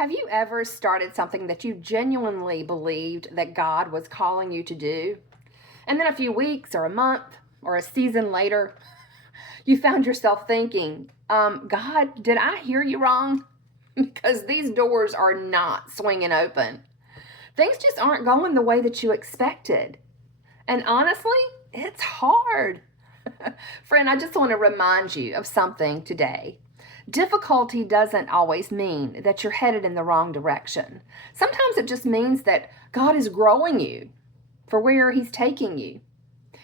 Have you ever started something that you genuinely believed that God was calling you to do? And then a few weeks or a month or a season later, you found yourself thinking, God, did I hear you wrong? Because these doors are not swinging open. Things just aren't going the way that you expected. And honestly, it's hard. Friend, I just want to remind you of something today. Difficulty doesn't always mean that you're headed in the wrong direction. Sometimes it just means that God is growing you for where He's taking you.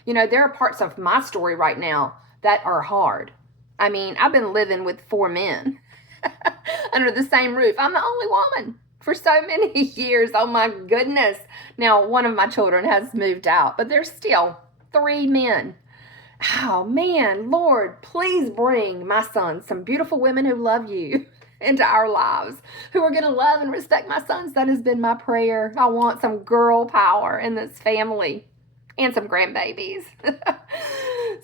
You know, there are parts of my story right now that are hard. I mean, I've been living with 4 men under the same roof. I'm the only woman for so many years. Oh my goodness. Now, one of my children has moved out, but there's still 3 men. Oh man, Lord, please bring my sons some beautiful women who love you into our lives, who are going to love and respect my sons. That has been my prayer. I want some girl power in this family and some grandbabies.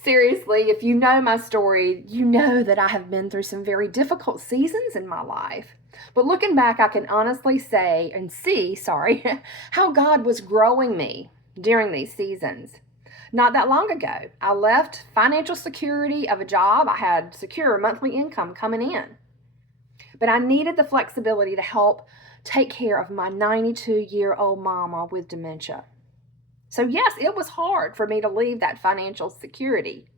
Seriously, if you know my story, you know that I have been through some very difficult seasons in my life. But looking back, I can honestly say and see, how God was growing me during these seasons. Not that long ago, I left financial security of a job. I had secure monthly income coming in. But I needed the flexibility to help take care of my 92-year-old mama with dementia. So yes, it was hard for me to leave that financial security.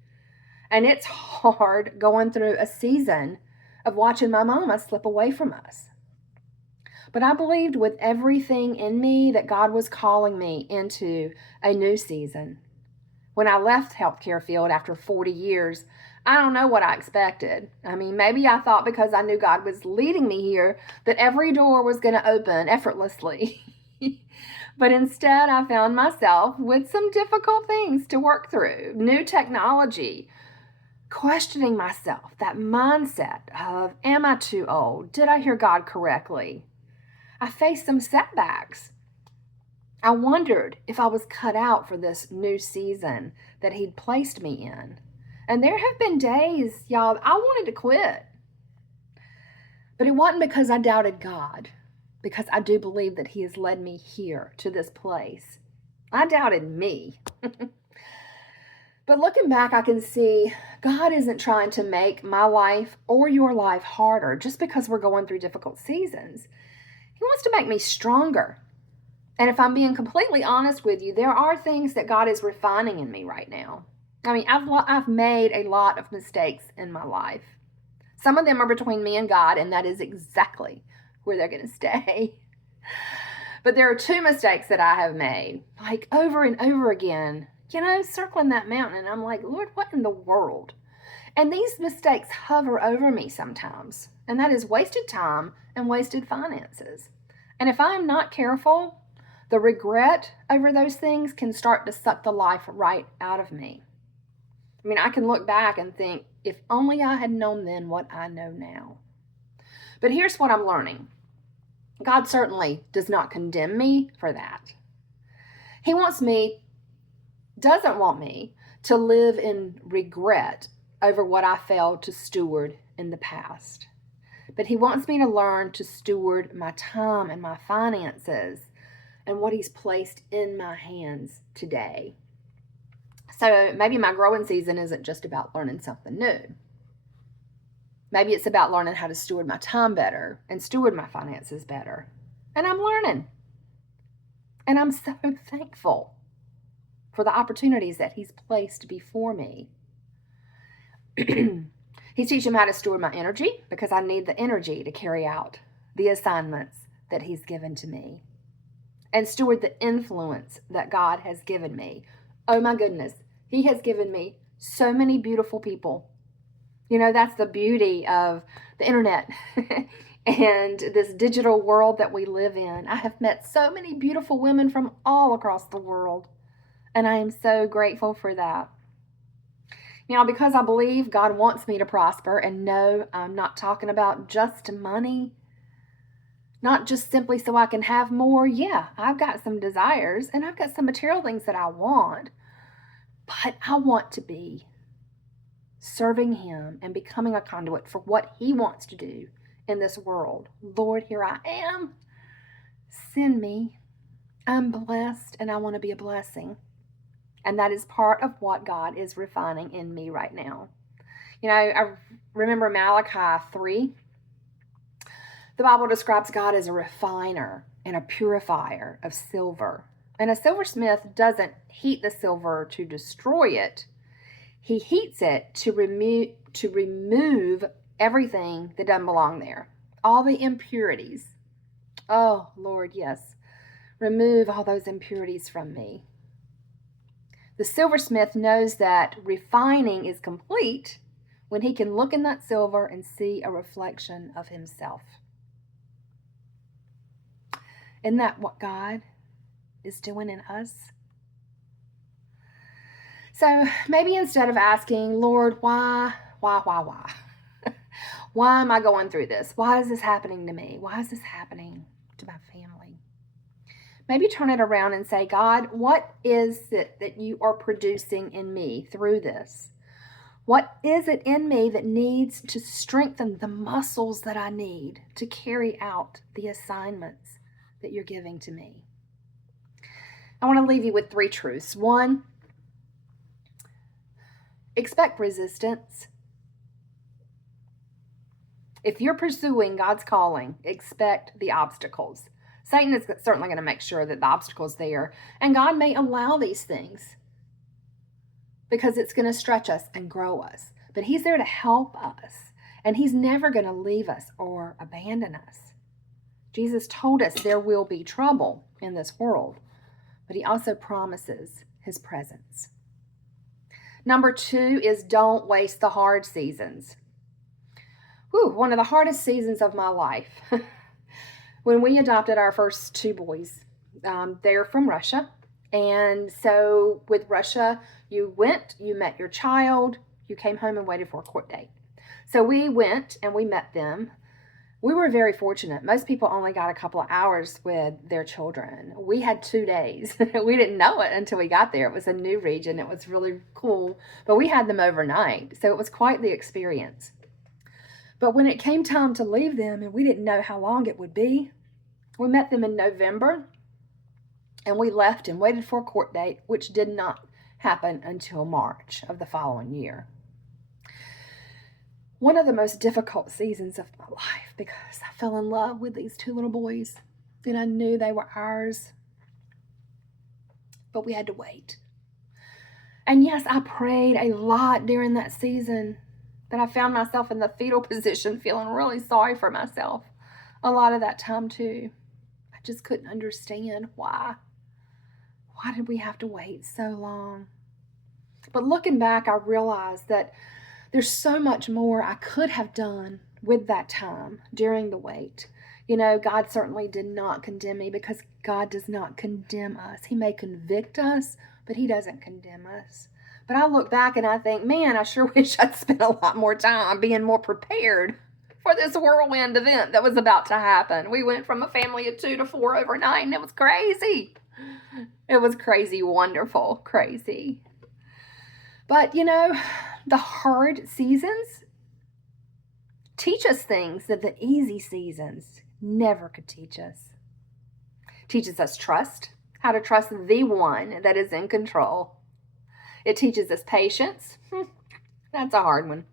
And it's hard going through a season of watching my mama slip away from us. But I believed with everything in me that God was calling me into a new season. When I left healthcare field after 40 years, I don't know what I expected. I mean, maybe I thought because I knew God was leading me here that every door was going to open effortlessly. But instead, I found myself with some difficult things to work through. New technology, questioning myself, that mindset of, am I too old? Did I hear God correctly? I faced some setbacks. I wondered if I was cut out for this new season that He'd placed me in. And there have been days, y'all, I wanted to quit. But it wasn't because I doubted God, because I do believe that He has led me here to this place. I doubted me. But looking back, I can see God isn't trying to make my life or your life harder just because we're going through difficult seasons. He wants to make me stronger. And if I'm being completely honest with you, there are things that God is refining in me right now. I mean, I've made a lot of mistakes in my life. Some of them are between me and God, and that is exactly where they're going to stay. But there are 2 mistakes that I have made, like over and over again, circling that mountain. And I'm like, Lord, what in the world? And these mistakes hover over me sometimes. And that is wasted time and wasted finances. And if I'm not careful, the regret over those things can start to suck the life right out of me. I mean, I can look back and think, if only I had known then what I know now. But here's what I'm learning. God certainly does not condemn me for that. He doesn't want me to live in regret over what I failed to steward in the past. But He wants me to learn to steward my time and my finances and what He's placed in my hands today. So maybe my growing season isn't just about learning something new. Maybe it's about learning how to steward my time better and steward my finances better. And I'm learning. And I'm so thankful for the opportunities that He's placed before me. He's teaching me how to steward my energy because I need the energy to carry out the assignments that He's given to me. And steward the influence that God has given me. Oh my goodness, He has given me so many beautiful people. That's the beauty of the internet and this digital world that we live in. I have met so many beautiful women from all across the world, and I am so grateful for that. Now, because I believe God wants me to prosper, and no, I'm not talking about just money, not just simply so I can have more. Yeah, I've got some desires and I've got some material things that I want, but I want to be serving Him and becoming a conduit for what He wants to do in this world. Lord, here I am. Send me. I'm blessed and I want to be a blessing. And that is part of what God is refining in me right now. I remember Malachi 3. The Bible describes God as a refiner and a purifier of silver. And a silversmith doesn't heat the silver to destroy it. He heats it to remove everything that doesn't belong there. All the impurities. Oh, Lord, yes. Remove all those impurities from me. The silversmith knows that refining is complete when he can look in that silver and see a reflection of himself. Isn't that what God is doing in us? So maybe instead of asking, Lord, why? Why am I going through this? Why is this happening to me? Why is this happening to my family? Maybe turn it around and say, God, what is it that you are producing in me through this? What is it in me that needs to strengthen the muscles that I need to carry out the assignments that you're giving to me? I want to leave you with 3 truths. 1, expect resistance. If you're pursuing God's calling, expect the obstacles. Satan is certainly going to make sure that the obstacle's there, and God may allow these things because it's going to stretch us and grow us. But he's there to help us, and he's never going to leave us or abandon us. Jesus told us there will be trouble in this world, but he also promises his presence. Number 2 is don't waste the hard seasons. One of the hardest seasons of my life. When we adopted our first 2 boys, they're from Russia. And so with Russia, you went, you met your child, you came home and waited for a court date. So we went and we met them. We were very fortunate. Most people only got a couple of hours with their children. We had 2 days. We didn't know it until we got there. It was a new region. It was really cool. But we had them overnight. So it was quite the experience. But when it came time to leave them, and we didn't know how long it would be, we met them in November, and we left and waited for a court date, which did not happen until March of the following year. One of the most difficult seasons of my life, because I fell in love with these 2 little boys, and I knew they were ours, but we had to wait. And yes, I prayed a lot during that season. That I found myself in the fetal position feeling really sorry for myself a lot of that time too. I just couldn't understand why. Why did we have to wait so long? But looking back, I realized that there's so much more I could have done with that time during the wait. God certainly did not condemn me because God does not condemn us. He may convict us, but he doesn't condemn us. But I look back and I think, man, I sure wish I'd spent a lot more time being more prepared for this whirlwind event that was about to happen. We went from a family of 2 to 4 overnight, and it was crazy. It was crazy, wonderful, crazy. But, the hard seasons teach us things that the easy seasons never could teach us. Teaches us trust, how to trust the one that is in control. It teaches us patience. That's a hard one.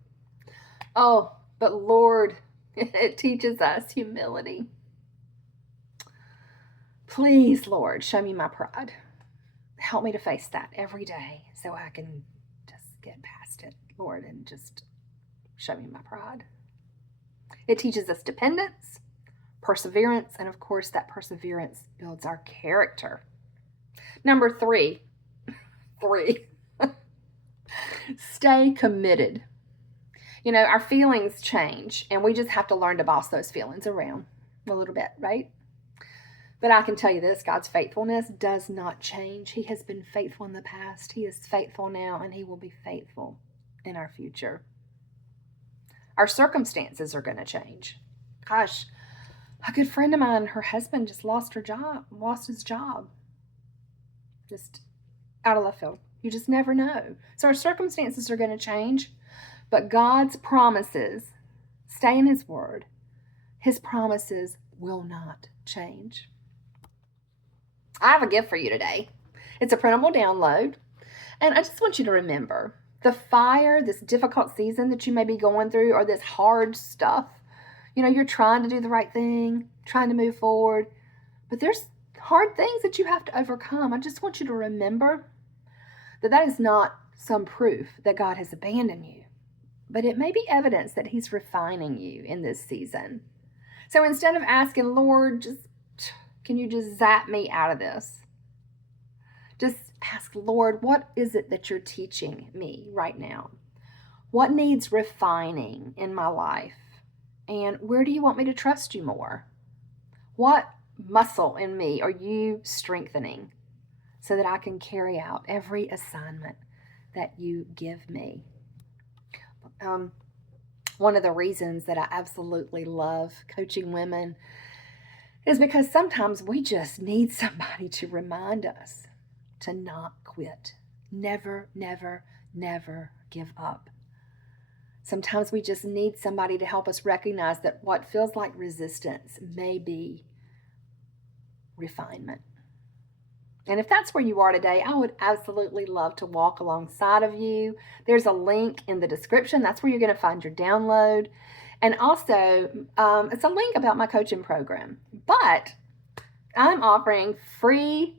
Oh, but Lord, it teaches us humility. Please, Lord, show me my pride. Help me to face that every day so I can just get past it, Lord, and just show me my pride. It teaches us dependence, perseverance, and of course that perseverance builds our character. Number 3. Stay committed. Our feelings change, and we just have to learn to boss those feelings around a little bit, right? But I can tell you this, God's faithfulness does not change. He has been faithful in the past. He is faithful now, and he will be faithful in our future. Our circumstances are going to change. Gosh, a good friend of mine, her husband just lost his job. Just out of left field. You just never know. So our circumstances are going to change, but God's promises stay in his word, His promises will not change. I have a gift for you today. It's a printable download, and I just want you to remember the fire, this difficult season that you may be going through, or this hard stuff. You're trying to do the right thing, trying to move forward, but there's hard things that you have to overcome. I just want you to remember that is not some proof that God has abandoned you, but it may be evidence that He's refining you in this season. So instead of asking, Lord, can you just zap me out of this? Just ask, Lord, what is it that you're teaching me right now? What needs refining in my life? And where do you want me to trust you more? What muscle in me are you strengthening so that I can carry out every assignment that you give me? One of the reasons that I absolutely love coaching women is because sometimes we just need somebody to remind us to not quit. Never, never, never give up. Sometimes we just need somebody to help us recognize that what feels like resistance may be refinement. And if that's where you are today, I would absolutely love to walk alongside of you. There's a link in the description. That's where you're going to find your download. And also, it's a link about my coaching program. But I'm offering three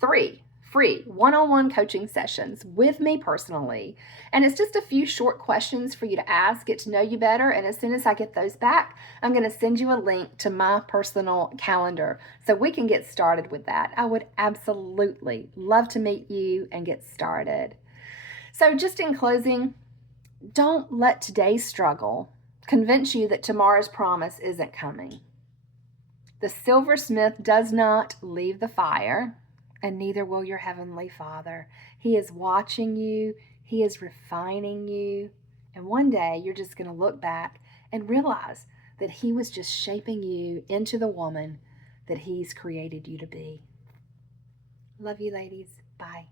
free one-on-one coaching sessions with me personally. And it's just a few short questions for you to ask, get to know you better. And as soon as I get those back, I'm going to send you a link to my personal calendar so we can get started with that. I would absolutely love to meet you and get started. So just in closing, don't let today's struggle convince you that tomorrow's promise isn't coming. The silversmith does not leave the fire, and neither will your heavenly Father. He is watching you. He is refining you. And one day you're just going to look back and realize that He was just shaping you into the woman that He's created you to be. Love you, ladies. Bye.